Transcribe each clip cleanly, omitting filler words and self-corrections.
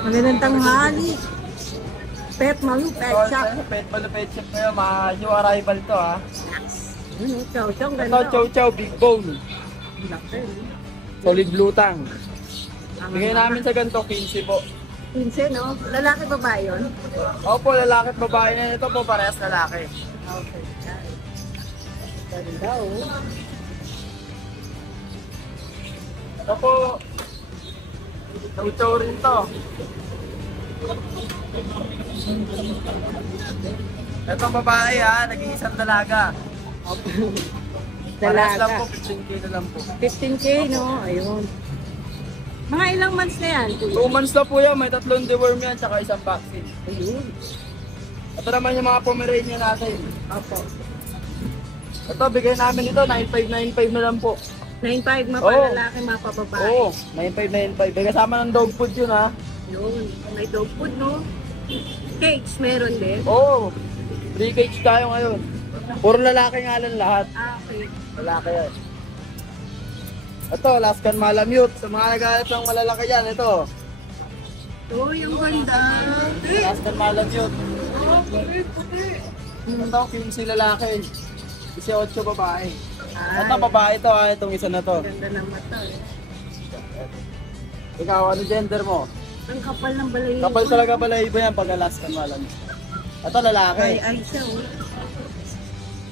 Magandang tanghali. Pet Malu, Pet Shop. Pet Malu, Pet Shop kayo. New arrival to ha. Ano, chow chow, Ito, ganda. chow chow, big bone. Laki. Solid blue tang. Bigay namin sa ganito, 15 po. 15, no? Lalaki ba ba yun? Opo, lalaki at babae na ito po, parehas lalaki. Okay. Ganda, oh. Ito po, chow chow rin to. Ito babae ha, nag-iisang dalaga. Parehas lang po, Dalaga. 15K na lang po. 15K, no? Ayun. Mga ilang months na yan? 2 months na po yan, may 3 deworm yan, tsaka isang vaccine. Ayun. Ito naman yung mga Pomeranian natin. Opo. Ito, bigay namin ito, 9595 na lang po. 9.5, Oo. mapalalaki, mapababae. Oo, 9595. May kasama ng dog food yun ha. Yun. May dog food, no? Cakes, meron din. Oo, 3 cage tayo ngayon. Puro lalaki nga lang lahat. Okay. Lalaki yan. Ito, Alaskan Malamute. Sa mga nagalit ng malalaki yan, ito. Oh, yung ganda. Alaskan Malamute. Ito, 15 lalaki. 18 babae. Ito, babae to ha, itong isa na to. Ganda ng mata. Ikaw, ano gender mo? Ang kapal ng balahibo. Kapal talaga balahibo yan pag Alaskan Malamute. Ito, lalaki. Ay, siya, oh.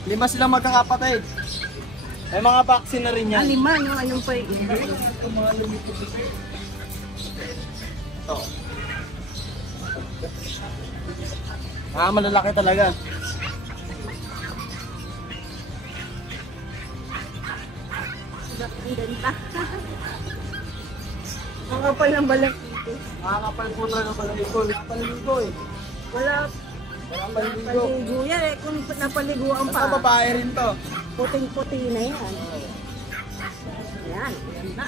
5 silang magkakapatid. May mga vaccine na rin yan. Lima, no? Anong pa yung Ito, mga lumipot. Ito. Malalaki talaga. Ang ganda. Ang kapal ng balahibo. Nakakapal po na ng paligo. Napaligo eh. Wala Walang paligo. paligo yan eh. Kung napaliguan Ito, pa, babae rin to. puting-puti na yan. Yan, ganda.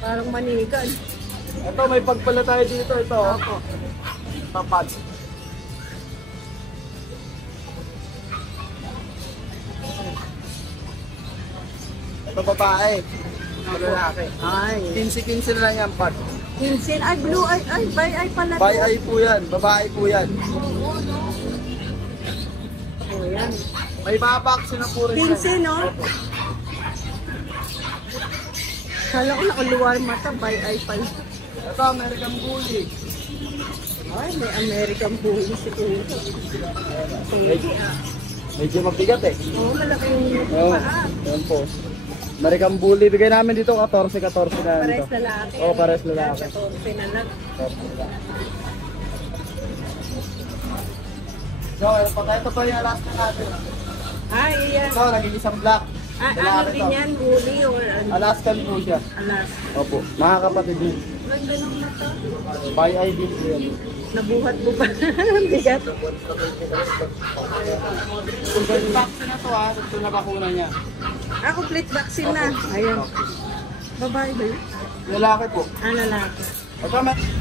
Parang manigan. Ito, may pagpala tayo dito. Ito. Opo. Tapat. Ito, babae. Ito, lalaki. Ay. 15-15 na lang yan, Pat. Pinsin. Ay, blue eye. Ay, by eye pala. By eye po yan. Babae po yan. Oh, yan. May mga vaccine na po rin. Pinsin, no? Kala ko nakaluwar mata. By eye pala. Ito, American Bully. Ay, may American Bully si Kuya. Pwede ah. Medyo mabigat eh. Oo, malaki yung Oo, paa. yan po. American Bully. Bigay namin dito 14 na Pares ito. lalaki. Oo, pares lalaki. 14 na lang. So, ito pa yung Alaska natin. Ay, yan. Ito, naging isang black. Ah, ano Lalaki din to. yan? Bully or ano? Alaskan po siya. Alas. Opo, mga kapatid din. Ganda ng mata. By eye din po yan. Nabuhat mo ba? Bigat. Complete vaccine na to ha. Ito na bakuna niya. Ah, complete vaccine na. Ayun. Babae ba yun? Lalaki po. Ah, lalaki.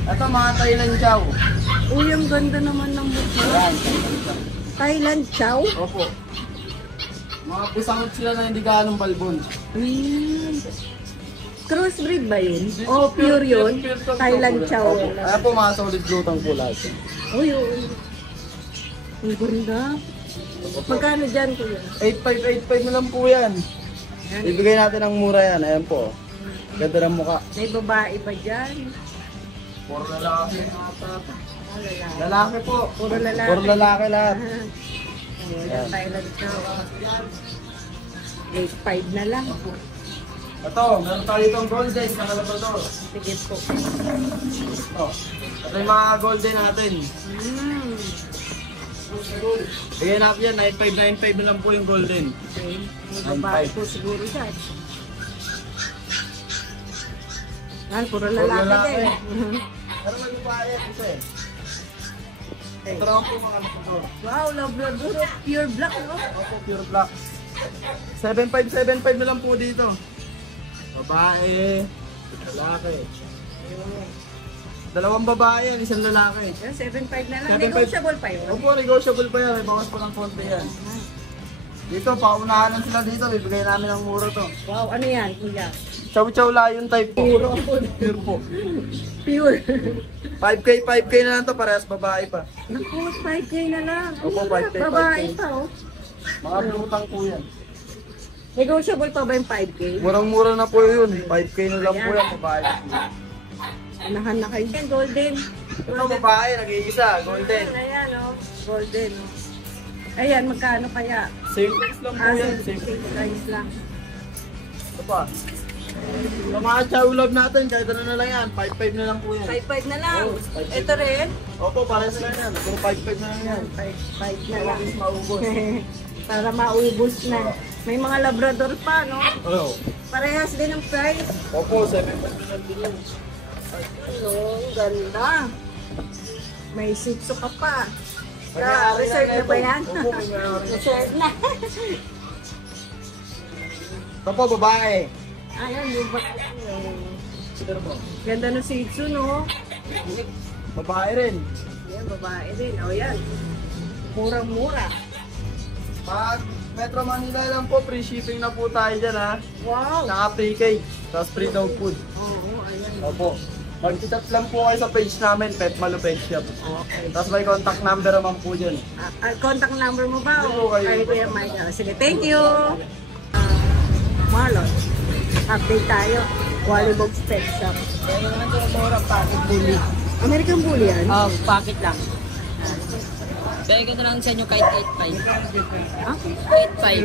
Ito mga Thailand Chow. Uy, ang ganda naman ng mukha. Yan. Thailand Chow? Opo. Mga pusangot sila na hindi ganong balbon. Crossbreed ba yun? O pure yun? Thailand Chow. Opo. Ayan po mga solid glutang po lahat. Uy, uy. Ang ganda. Magkano dyan, kuya? 8585 na lang po yan. Ibigay natin ang mura yan. Ayan po. Ganda ng mukha. May babae ba dyan? Puro lalaki. Ah, lalaki. Lalaki po. Puro lalaki. Puro lalaki lahat. Ayan, Thailand Chow. 8.5 na lang. Ito, meron tayo itong golden na Labrador. Sige po. Ito. Ito yung mga golden natin. Mm. Bigyan natin yan, 9595 na lang po yung golden. Okay. May babae po siguro dyan. Yan, puro lalaki lalaki. din. Pero may babae ito eh. Ito naman po mga Labrador. Wow, Labrador. Pure black, no? Opo, pure black. 7575 na lang po dito. Babae, lalaki. Dalawang babae yan, isang lalaki. Yan, 7.5 na lang. 7.5. Negotiable pa yun. Opo, negotiable pa yan. May bawas pa ng konti yan. Dito, paunahan lang sila dito. Bibigay namin ng mura to. Wow, ano yan, kuya? Chow Chow Lion type po. Puro. Pure po. Pure. 5K na lang to. Parehas babae pa. Naku, 5K na lang. Opo, 5K, Babae 5K. pa, oh. Mga blutang po yan. Negotiable pa ba yung 5K? Murang-mura na po yun. 5K na lang po yan. Babae. Anahan na kayo. Yan, golden. Ito babae, nag-iisa. Golden. Ayan, oh. Golden, oh. Ayan, magkano kaya? Same price lang po yan. Same Same price lang. Ito pa. Sa mga chow love natin, kahit ano na lang yan. 5-5 na lang po yan. 5-5 na lang. Oo, 5-5. Ito rin. Opo, parehas lang yan. Puro 5-5 na lang yan. 5 na lang. Mabilis maubos. Para maubos na. May mga labrador pa, no? Oo. Parehas din ang price. Opo, 7-5 na lang din yan. Ano, ang ganda. May sitso ka pa. May-ari Reserve na ba yan? Opo, may may-ari. Reserve na. Ito po, babae. Ayan, yung ba? Ganda ng sitso, no? Babae rin. Ayan, babae din. O, yan. Murang-mura. Pag Metro Manila lang po, free shipping na po tayo dyan ha. Wow. Saka free cake, tapos free dog food. Oo, ayan. Opo. Mag-chat lang po kayo sa page namin, Pet Malu Pet Shop. Okay. Tapos may contact number naman po dyan. Contact number mo ba? Hindi po kayo. Ay, Kuya Mike. Sige, thank you. Marlon, update tayo. Wallybogs Pet Shop. Kaya naman ito yung mura, pocket bully. American Bully yan? Pocket lang. Kaya ko na lang sa inyo kahit 8.5. Okay.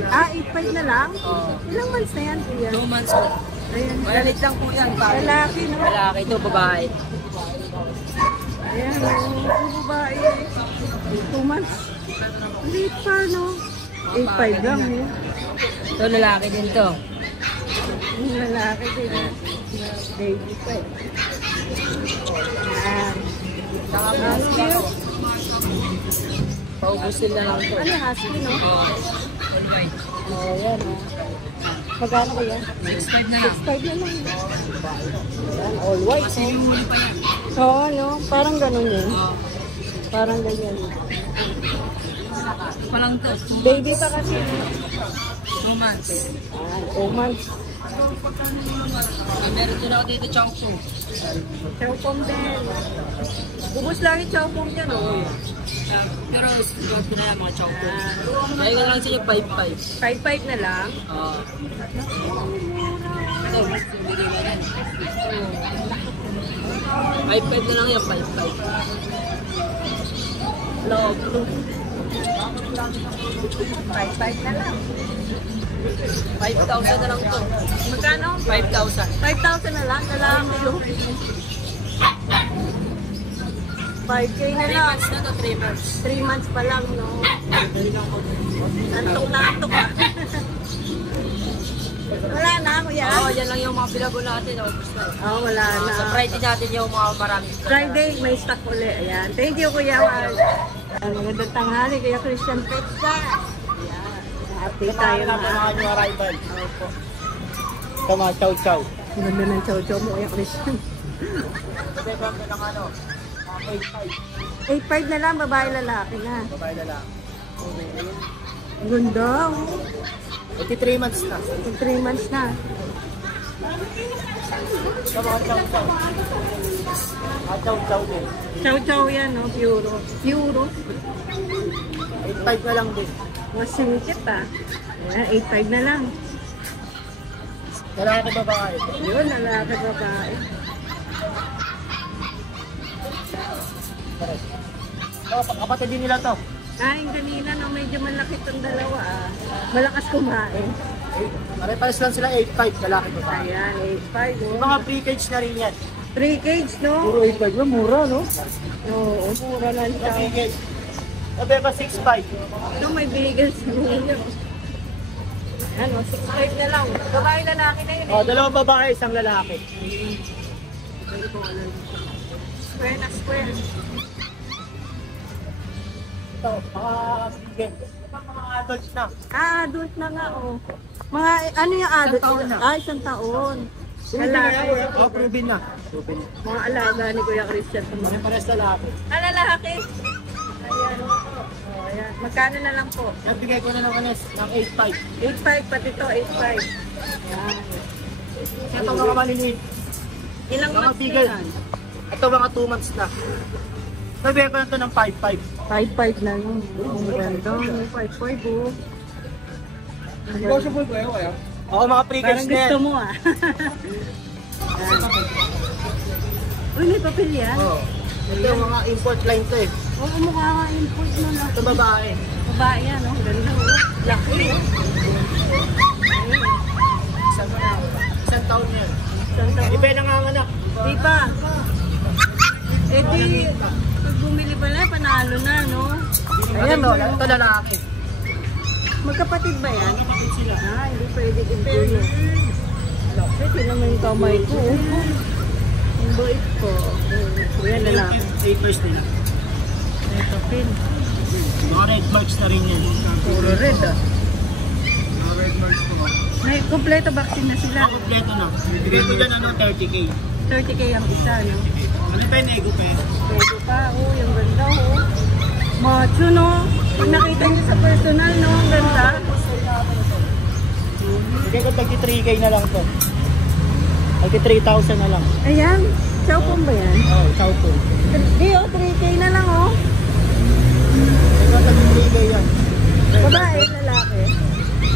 8.5. 8.5 na lang? Oo. Ilang months na yan, Kuya? 2 months old. Ayan. Mayalit lang po yan. Lalaki, no? Lalaki ito, babae. Ayan, oh, babae. 2 months. Late pa, no? 8.5 lang, no? Ito, lalaki din to. Yung lalaki din, no? Baby pa, eh. Ayan. Saka Ano husky yun? ako. Paubusin na lang to. Ano yung husky, no? All white. Oh, yan, oh. Magkano ba yan? 6.5 na lang. 6.5 na lang. Ayan, all white, Kasi oh. yung huli pa yan. Oo, no? Parang ganun yun. Oo. Parang ganyan. Pa lang to. Baby pa kasi. 2 months. Ah, 2 months. Meron din ako dito, Chongfu. Chowpom din. Ubus lang yung chowpom niya, no? Pero suot ko na yan mga Chongfu. Kaya ko na lang sa inyo 5.5. 5.5 na lang. Oo. Ito, mas bigay na rin. 5.5 na lang yan, 5.5. Love. 5.5 na lang. 5,000 na lang to. Magkano? 5,000. 5,000 na lang. Lalaki yun. 5K na 3 lang. months na to, 3 months. 3 months pa lang, no? Antok na antok, ah. Wala na, kuya. Oo, yan lang yung mga bilago natin. Ubus na. Oh, wala na. Sa Friday natin yung mga maraming. Friday, may stock uli. Ayan. Thank you, Kuya Mark. Magandang tanghali, Kuya Christian Petsa. Ayan. Update tayo na. Mga yung arrival. Opo. Ito mga chow chow. Ang ganda ng chow-chow mo, Kuya Christian. Sabi ko ng ano, 8.5. 8.5 na lang, babae lalaki na. Babae na lang. Ang ganda. 83 months na. 3 months na. Ito mga chow chow. Mga chow chow din. Chow-chow yan, no? Puro. Puro. 8.5 na lang din. Mas singkit, ah. Ayan, 8.5 na lang. Lalaki babae. Yun, lalaki babae. Kapatid din nila to. Ay, kanina, no? Medyo malaki itong dalawa, ah. Malakas kumain. Pare-pares lang sila 8.5 lalaki babae. Ayan, 8.5, Yung oh. mga pre-cage na rin yan. 3 cage, no? Puro 8.5 na mura, no? Oo, mura lang Mga siya. pre-cage. Sabi ba 6.5? Ito, may bigel sa ninyo. Ano, 6.5 na lang. Babae lalaki na yun, eh. Oh, dalawang babae, isang lalaki. Square na square. Ito, mga pre-cage. Mga adults na. Ah, adult na nga, oh. Mga, ano yung adult? taon na. Ah, 1 taon. Proven na Lalaki. yan. Oh, proven na. Proven na. Mga alaga ni Kuya Christian. Pare-pares lalaki. Ah, lalaki. Ayan. Oh, ayan. Magkano na lang po? Yan, bigay ko na ng ano, ng 8.5. 8.5 pati to, 8.5. Ayan. Ito mga maliliit. Ilang Mga months na bigay. yan? Ito mga 2 months na. Bigay ko na ito ng 5.5. 5.5 na yun. Ang ganda. 5.5 oh. Negotiable ko kaya? Oo, mga pre-guys Parang na yan. gusto mo ah. Uy, may papel yan. Oo. Ito yung mga import line to eh. Oo, mukha nga import mo na. Ito babae. Babae yan, oh. Ganda oh. Laki oh. Isang taon yan. Ganda Di oh. ba nanganganak? Di ba? Eh di, pag bumili pala, panalo na, no? Ayan o, ito lalaki. Magkapatid ba yan? Kapatid sila. Ah, hindi pwede i-pay. Laki, naman yung kamay ko. Ang bait ko. Ayan, lalaki. Papers nila. Ito, pin. Mga red marks na rin yan. Puro red, ah. Mga red marks ko ba? May kompleto vaccine na sila. Kompleto na. Bigay ko dyan ano, 30k. 30k ang isa, no? Ano pa yung nego pa eh? Pwede pa, oh, yung ganda, oh. Macho, no? Pag nakita niyo sa personal, no? Ang ganda. Bigay ko tagi 3k na lang to. Tagi 3,000 na lang. Ayan, chow pong ba yan? Oo, oh, chow to. Di, oh, 3k na lang, oh. Bigay ko tagi 3k yan. Babae, lalaki.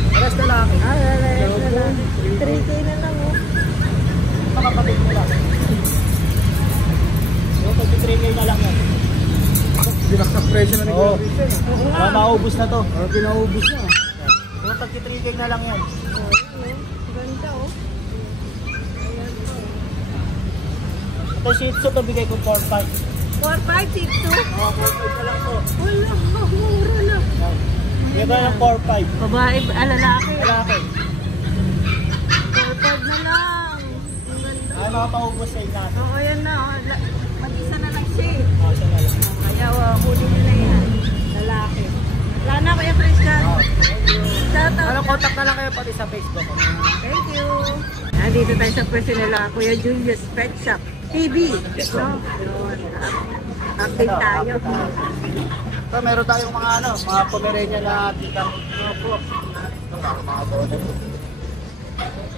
Paras lalaki. Ah, lalaki. 3k na lang, oh. Makapatid mo lang. Yung tagi 3k na lang yan. Binaksak presyo na Oo. Oo nga. Para maubos na to. Pinaubos na. Yung tagi 3k na lang yan. Oh, ayan, oh. Ganda, oh. Ayan, oh. Ito shih tzu to bigay ko 4.5. 4-5, 6-2. Oo, 4.5 na lang to. Wala, mura na. Bigay ko ng 4.5. Babae, lalaki. Lalaki. 4-5 na lang. Ang ganda. Ay, makapaubos sa inyo. Oo, ayan na. Oh. Mag-isa na lang siya eh. Oo, siya na lang. Kaya huli nila yan. Lalaki. Wala na kaya Christian. Shout out. Anong contact na lang kayo pati sa Facebook? Thank you. Nandito tayo sa pwesto nila Kuya Julius Pet Shop TV. Yes, no? Yun. Update tayo. So, meron tayong mga ano, mga Pomeranian na tita. Opo.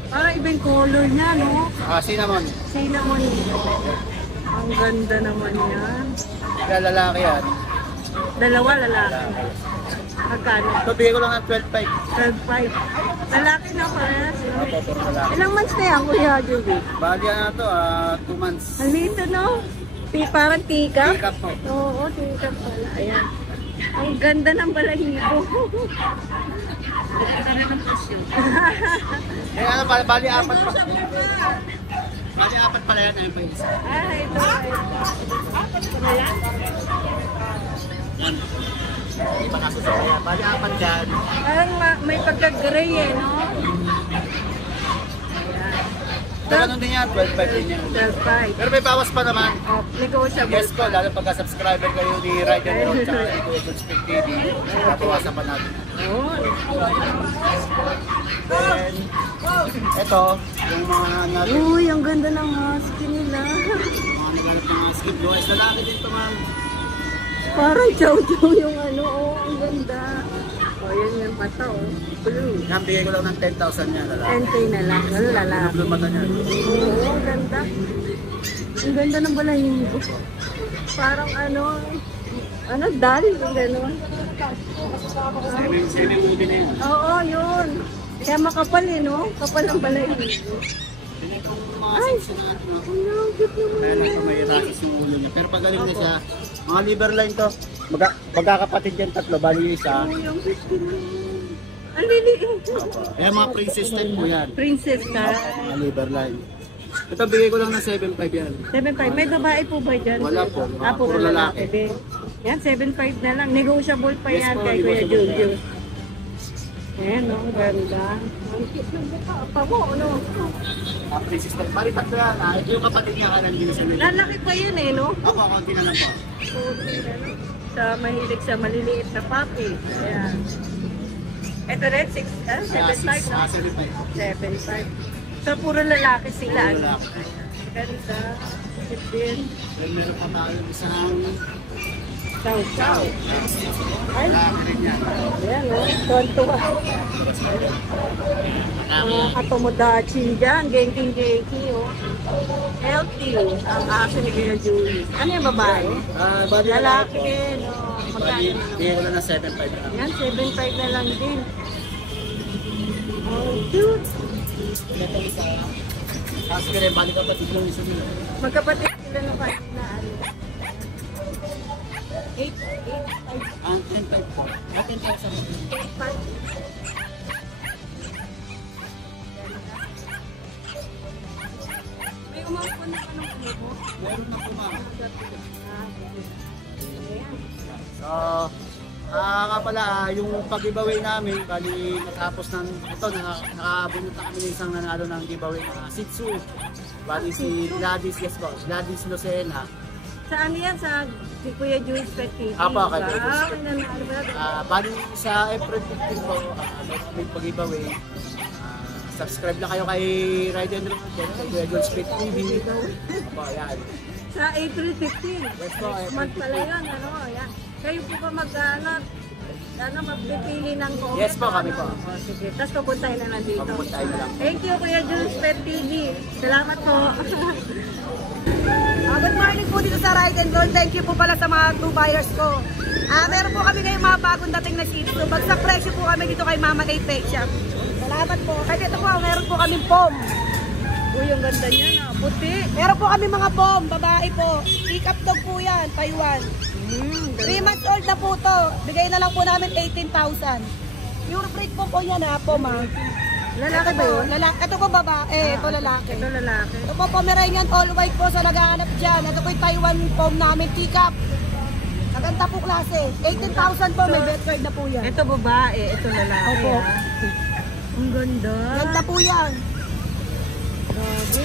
Parang ibang color niya, no? Cinnamon. Cinnamon. Ang ganda naman yan. Kaya lalaki yan. Dalawa lalaki. Magkano? So, bigay ko lang ng 12.5. 12.5. Lalaki na parehas. no? Opo, puro lalaki. Ilang months na yan, Kuya Julius? Bali na to, 2 months. Ang lito, no? Parang tika. Pick up po. Oo, tika pala. Ayan. Ang ganda ng balahibo. Ganda rin ng pasyon. Eh, ano, bali 4 pa. Bali 4 pala yan, ayun pa yung isa. Ah, ito. Apat ko na lang. Yan. Hindi pa nasusaya. Bali 4 yan. Parang may pagka-gray eh, no? So, ganun din yan, 12.5 din yan. 12.5. Pero may bawas pa naman. Oh, negotiable. Yes po, lalo pagka-subscriber kayo ni Ride and Roll tsaka ni Kuya John Speak TV, tatawasan pa natin. Oh. Then, ito, yung mga natin, Uy, ang ganda ng husky nila. mga nagalap ng mga skip boys, lalaki din ito ma'am. Parang chow-chow yung ano, oh, ang ganda. Oh, yan yung mata, oh. Blue. Yan, bigay ko lang ng 10,000 yan, lalaki. 10K na lang, ano lalaki. Blue mata niya. Oo, ang ganda. Ang ganda ng balahibo. Parang ano, dal, yung gano'n. Semi-movie na yan. Oo, yun. Kaya makapal eh, no? Kapal ang balahibo. Ay, ang lagit naman. Kaya lang po may rasis yung ulo niya. Pero pag galing na siya, mga liver line to, magkakapatid yan tatlo, bali yung isa. Oo, yung 15 na. Ang liliit. Kaya mga princess type po yan. Princess ka. Mga liver line. Ito, bigay ko lang ng 7.5 yan. 7.5. May babae po ba dyan? Wala po. Ah, puro Puro lalaki lalaki. din. Yan, 7.5 na lang. Negotiable pa Yes yan po, kay Kuya negotiable Jojo. pa. Ayan, no? Ganda. Ang cute ng mukha. Pa mo, no? Mga princess type. Bali tatlo yan. Ito yung kapatid niya ka nandito sa nila. Lalaki pa yan eh, no? Ako, konti na lang po. Sa mahilig sa maliliit na puppy. Ayan. Ito rin, 7.5, no? 7.5. 7.5. So, puro lalaki sila. Puro ano? lalaki. Ganda. Cute din. Then meron pa tayo isang Chow chow. Ay, ayan o, tuwan-tuwa. Katomodachi dyan, genking-genki o. Healthy ang aso ni Kuya Julie. Ano yung babae? Bali Lalaki din. O, Bali, magkano bigay ko naman? lang ng 7.5 na lang. Yan, 7.5 na lang din. Oh, cute. Kasi ka rin, bali kapatid lang ni Sumila. Magkapatid sila nung kahit na ano. 8, 5. Ang 10.5 po. 10,000. May umampo na ka ng kubo. Meron na po ma'am. So, nga pala, yung pag-giveaway namin, bali natapos ng ito, nakabunot na kami ng isang nanalo ng giveaway na Shih Tzu. Bali si Gladys, yes po, Gladys Lucena. Saan yan? Sa Kuya Jules Pet TV? Apa, kay Kuya Jules Pet. Nanalo ba? Bali sa April 15 po, may pag-giveaway. Subscribe lang kayo kay Ride and Roll, kay Kuya Jules Pet TV. Apo, yan. Sa April 15. Yes po, April Month pala yun, ano, yan. Kayo po ba magpipili ng comment? Yes po, kami po. O, sige, tapos pupuntahin na lang dito. Pupuntahin na lang. Thank you, Kuya Jules Pet TV. Salamat po. Good morning po dito sa Ride and Roll. Thank you po pala sa mga 2 buyers ko. Meron po kami ngayong mga bagong dating na Shih Tzu. Bagsak presyo po kami dito kay Mama Kay Pet Shop. Salamat po. Kaya dito po, meron po kaming pom. Uy, yung ganda niya na. Puti. Meron po kami mga pom, babae po. Pick up dog po yan, Taiwan. 3 months old na po to. Bigay na lang po namin 18,000. Pure breed po yan ha, pom ha. Lalaki ba yun? Lalaki. Ito po babae, ito lalaki. Ito lalaki. Ito po Pomeranian all white po sa naghahanap dyan. Ito po yung Taiwan pom namin, teacup. Maganda po klase. 18,000 po, may bed card na po yan. Ito babae, ito lalaki. Opo. Ah. Ang ganda. Ganda po yan. Grabe.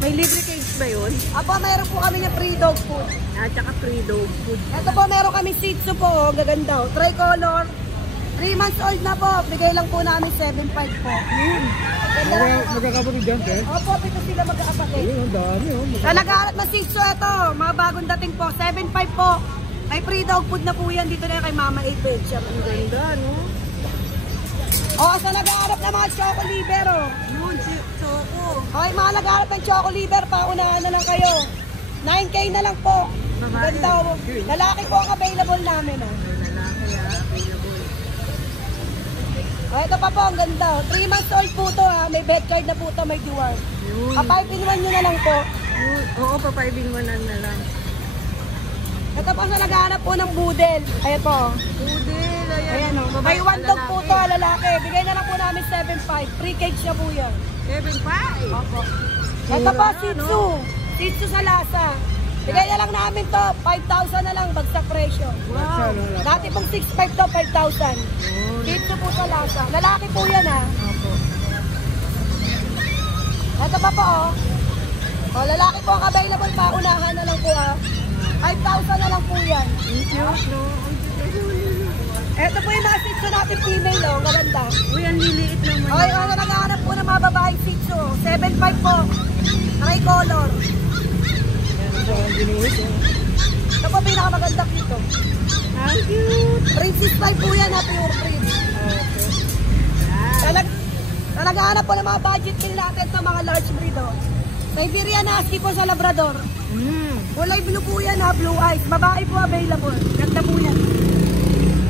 May libre cage ba yun? Apo, mayroon po kami ng free dog food. At saka free dog food. Ito po, meron kami Shih Tzu po, oh, gaganda. Tricolor. 3 months old na po. Bigay lang po namin 7.5 po. Ganda lang po. Magkakapatid dyan, Ken? Opo, pito sila magkakapatid. Ayun, ang dami, oh. Sa nag-aaral ng Shih Tzu, ito, mga bagong dating po. 7.5 po. May free dog food na po yan dito na kay Mama 8 Pet Shop. Ang ganda, no? O, sa nag-aaral ng mga choco liver, oh. Yun, choco. Okay, mga nag-aaral ng choco liver, paunahan na lang kayo. 9K na lang po. Babae. Ganda, oh. Lalaki po ang available namin, oh. May lalaki, available. Oh, ito pa po, ang ganda. 3 months old po to ha. May bed card na po to, may dual. Yun. Kapaipinuan nyo na lang po. Yun. Oo, papaibinwanan na lang. Ito po sa naghahanap po ng budel. Ayan po. Pudel, ayan. Ayan o. Babae, May one dog po to, lalaki. lalaki. Bigay na lang po namin 7.5. Free cake siya po yan. 7.5. Opo. Ito po, Mura, Shih no? Tzu. Shih Tzu sa lasa. Bigay na lang namin to. 5,000 na lang, bagsak presyo. Wow. Dati pong 6.5 to, 5,000. Shih Tzu po sa lasa. Lalaki po yan ha. Opo. Ito pa po oh. O, lalaki po ang available pa. Unahan na lang po ha. 5,000 na lang po yan. Ang cute, no? Ang cute. Ito po yung mga Shih Tzu natin female oh. Maganda. Uy, ang liliit naman. Okay, o naghahanap po ng mga babaeng Shih Tzu. 7.5 po. Tricolor. Ito po pinakamaganda dito. Ang cute. Princess 5 po yan ha. Pure print. Naghahanap po ng mga budget meal natin sa mga large breed oh. Siberian Husky po sa Labrador. Kulay blue po yan ha, blue eyes. Babae po available. Ganda po yan.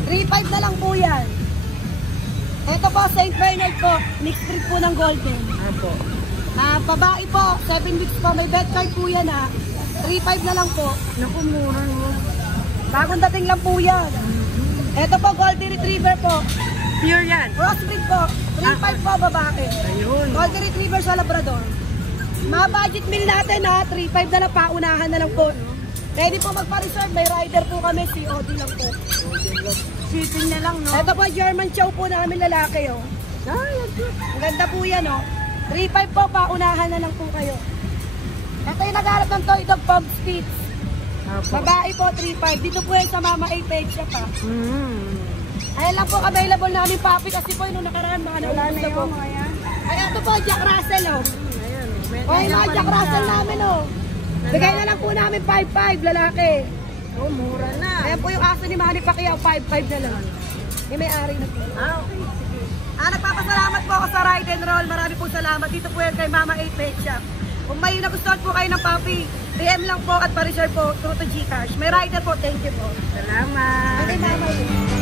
3.5 na lang po yan. Ito po, St. Bernard po. Mixed breed po ng golden. Apo. Babae po, 7 weeks po. May bed card po yan ha. 3.5 na lang po. Naku, mura mo. Bagong dating lang po yan. Ito po, Golden Retriever po. Pure yan. Crossbreed po. 3.5 po babae. Ayun. Golden Retriever sa Labrador. Mga budget meal natin ha. 3.5 na lang, paunahan na lang po. Ready po magpa-reserve. May rider po kami. COD lang po. Shipping na lang, no? Ito po, German Chow po namin lalaki oh. Ay, ang cute. Ang ganda po yan oh. 3.5 po, paunahan na lang po kayo. Ito yung nagharap ng toy dog pump Spitz. Apo. Babae po, 3.5. Dito po yan sa Mama A page shop ha. Ayan lang po, available namin papi kasi po yung nakaraan mga naubos na po. Ayan. Ay, ito po, Jack Russell oh. Ayan. O, yung mga Jack Russell namin oh. Bigay na lang po namin 5.5 lalaki. Oh, mura na. Ayan po yung aso ni Manny Pacquiao, 5-5 na lang. May-ari na po. Okay. Nagpapasalamat po ako sa Ride and Roll. Marami po salamat. Dito po yan kay Mama 8 Pet Shop. Kung may nagustuhan po kayo ng puppy, DM lang po at pa-reserve po through to Gcash. May rider po, thank you po. Salamat. Okay, Mama.